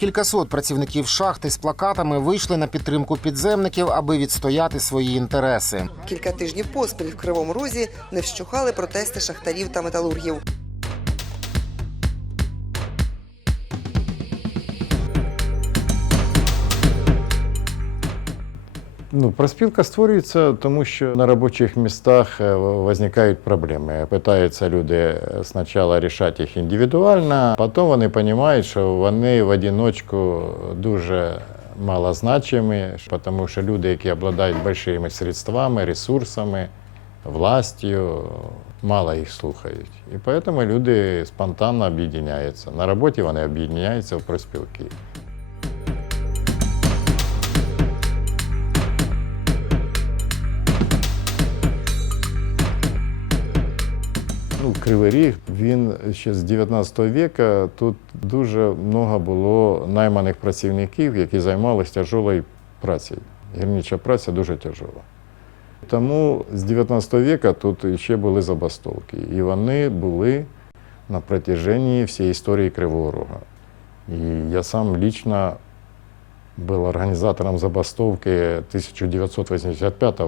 Кількасот працівників шахти з плакатами вийшли на підтримку підземників, аби відстояти свої інтереси. Кілька тижнів поспіль в Кривому Розі не вщухали протести шахтарів та металургів. Ну, проспілка створюється, тому що на робочих містах е, виникають проблеми. Питаються люди е, спочатку рішати їх індивідуально, потім вони розуміють, що вони в одиночку дуже малозначимі, тому що люди, які обладають великими средствами, ресурсами, властю, мало їх слухають. І тому люди спонтанно об'єднуються. На роботі вони об'єднуються в проспілки. Кривий Ріг, він ще з 19 віка. Тут дуже багато було найманих працівників, які займалися тяжкою працею. Гірнича праця дуже тяжела. Тому з 19 віка тут ще були забастовки. І вони були на протяжении всієї історії Кривого Рога. І я сам лично був організатором забастовки 1985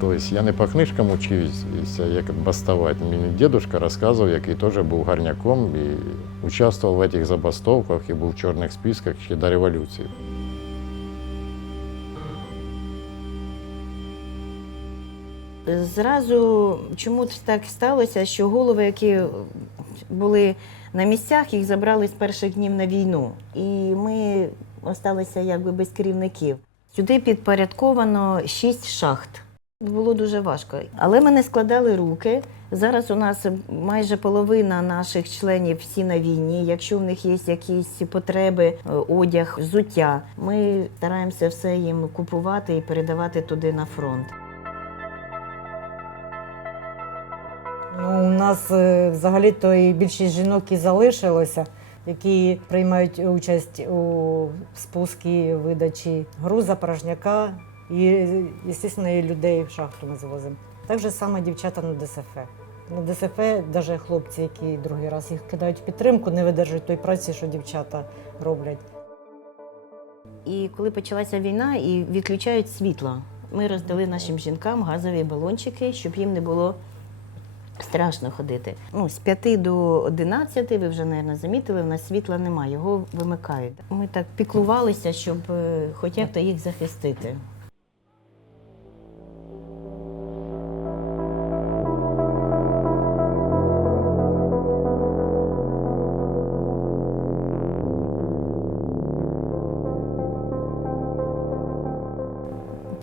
года. Тобто я не по книжкам учився, як бастувати. Мені дідусь розказував, який теж був гарняком і участвував в цих забастовках і був в чорних списках ще до революції. Зразу чому так сталося, що голови, які були на місцях, їх забрали з перших днів на війну. І ми залишилися якби без керівників. Сюди підпорядковано шість шахт. Було дуже важко. Але ми не складали руки. Зараз у нас майже половина наших членів всі на війні. Якщо в них є якісь потреби, е, одяг, взуття, ми стараємося все їм купувати і передавати туди на фронт. Ну, у нас е, взагалі-то і більшість жінок і залишилося, які приймають участь у спускі видачі груза, порожняка і, звісно, і людей в шахту ми завозимо. Так же саме дівчата на ДСФ. На ДСФ навіть хлопці, які другий раз їх кидають в підтримку, не видержують той праці, що дівчата роблять. І коли почалася війна і відключають світло, ми роздали нашим жінкам газові балончики, щоб їм не було страшно ходити. Ну, з 5 до 11, ви вже, мабуть, замітили, в нас світла немає, його вимикають. Ми так піклувалися, щоб е, хоча б їх захистити.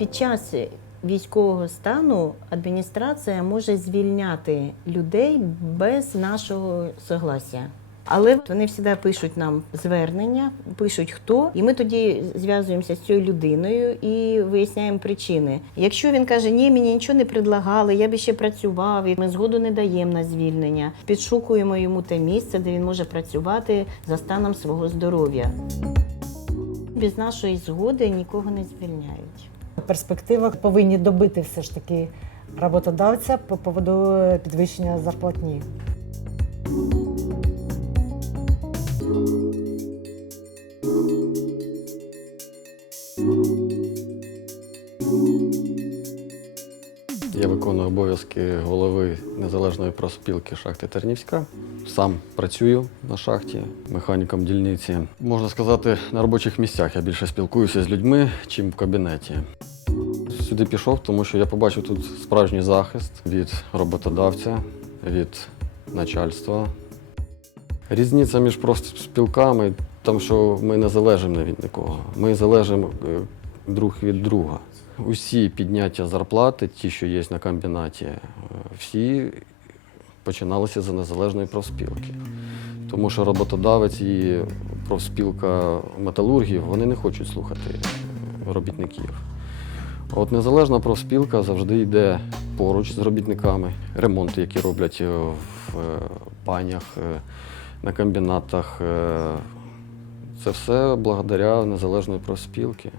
Під час військового стану адміністрація може звільняти людей без нашого согласия. Але вони завжди пишуть нам звернення, пишуть хто, і ми тоді зв'язуємося з цією людиною і виясняємо причини. Якщо він каже, ні, мені нічого не предлагали, я би ще працював, і ми згоду не даємо на звільнення. Підшукуємо йому те місце, де він може працювати за станом свого здоров'я. Без нашої згоди нікого не звільняють. Перспективах повинні добити все ж таки роботодавця по поводу підвищення зарплатні. Я виконую обов'язки голови незалежної профспілки шахти Тернівська. Сам працюю на шахті механіком дільниці. Можна сказати, на робочих місцях я більше спілкуюся з людьми, чим в кабінеті. Сюди пішов, тому що я побачив тут справжній захист від роботодавця, від начальства. Різниця між профспілками, там, що ми не залежимо від нікого. Ми залежимо е, друг від друга. Усі підняття зарплати, ті, що є на комбінаті, е, всі починалися за незалежної профспілки. Тому що роботодавець і профспілка металургів вони не хочуть слухати е, робітників. От незалежна профспілка завжди йде поруч з робітниками. Ремонти, які роблять е, в банях, е, на комбінатах. Це все благодаря незалежної профспілки.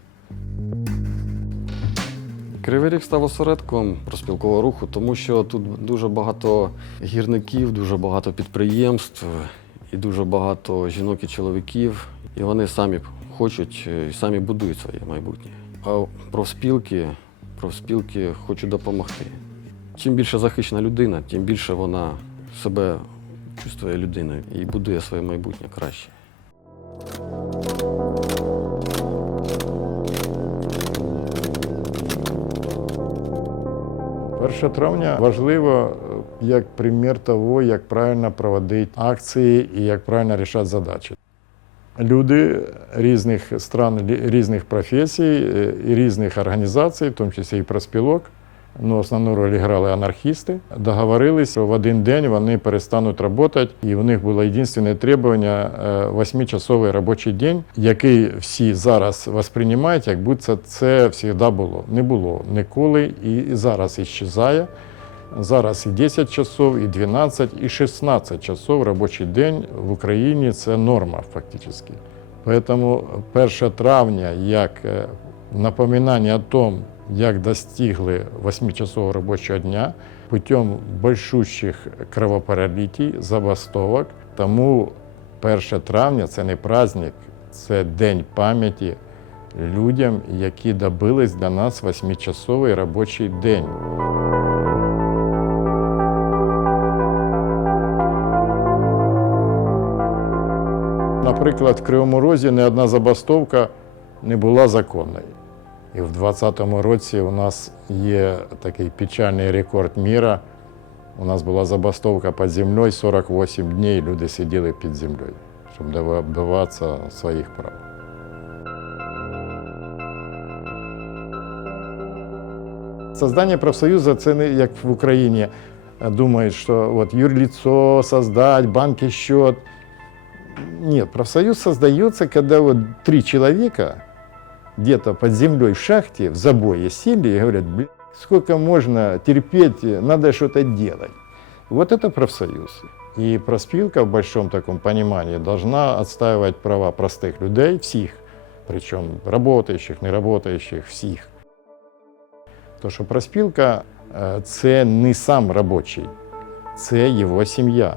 Кривий Ріг став осередком проспілкового руху, тому що тут дуже багато гірників, дуже багато підприємств. і дуже багато жінок і чоловіків, і вони самі хочуть е, і самі будують своє майбутнє. А профспілки, профспілки хочуть допомогти. Чим більше захищена людина, тим більше вона себе чувствує людиною і будує своє майбутнє краще. 1 травня важливо е, як примір того, як правильно проводити акції і як правильно рішати задачі. Люди різних стран, різних професій е, і різних організацій, в тому числі і проспілок, ну, основну роль грали анархісти, договорились, в один день вони перестануть працювати, і в них було єдине требування е, восьмичасовий робочий день, який всі зараз восприймають, як будто це завжди було. Не було ніколи і зараз іщезає. Зараз і 10 часов, і 12, і 16 часов робочий день в Україні це норма фактично. Поэтому 1 травня як е, напоминання о том, як достигли 8-часового робочого дня путем большущих кровопролитий, забастовок. Тому 1 травня це не праздник, це день пам'яті людям, які добились для нас 8-часовий робочий день. Наприклад, в Кривому Розі не одна забастовка не була законною. І в 2020 році у нас є такий печальний рекорд міра. У нас була забастовка під землею 48 днів, люди сиділи під землею, щоб добиватися своїх прав. Создание профсоюза це не як в Україні е, думають, що от юрлицо создать, банки счет. Нет, профсоюз создается, когда вот три человека где-то под землей в шахте, в забое сели и говорят, блин, сколько можно терпеть, надо что-то делать. Вот это профсоюз. И проспилка в большом таком понимании должна отстаивать права простых людей, всех, причем работающих, неработающих, всех. То, що проспілка е, це не сам робочий, це його сім'я.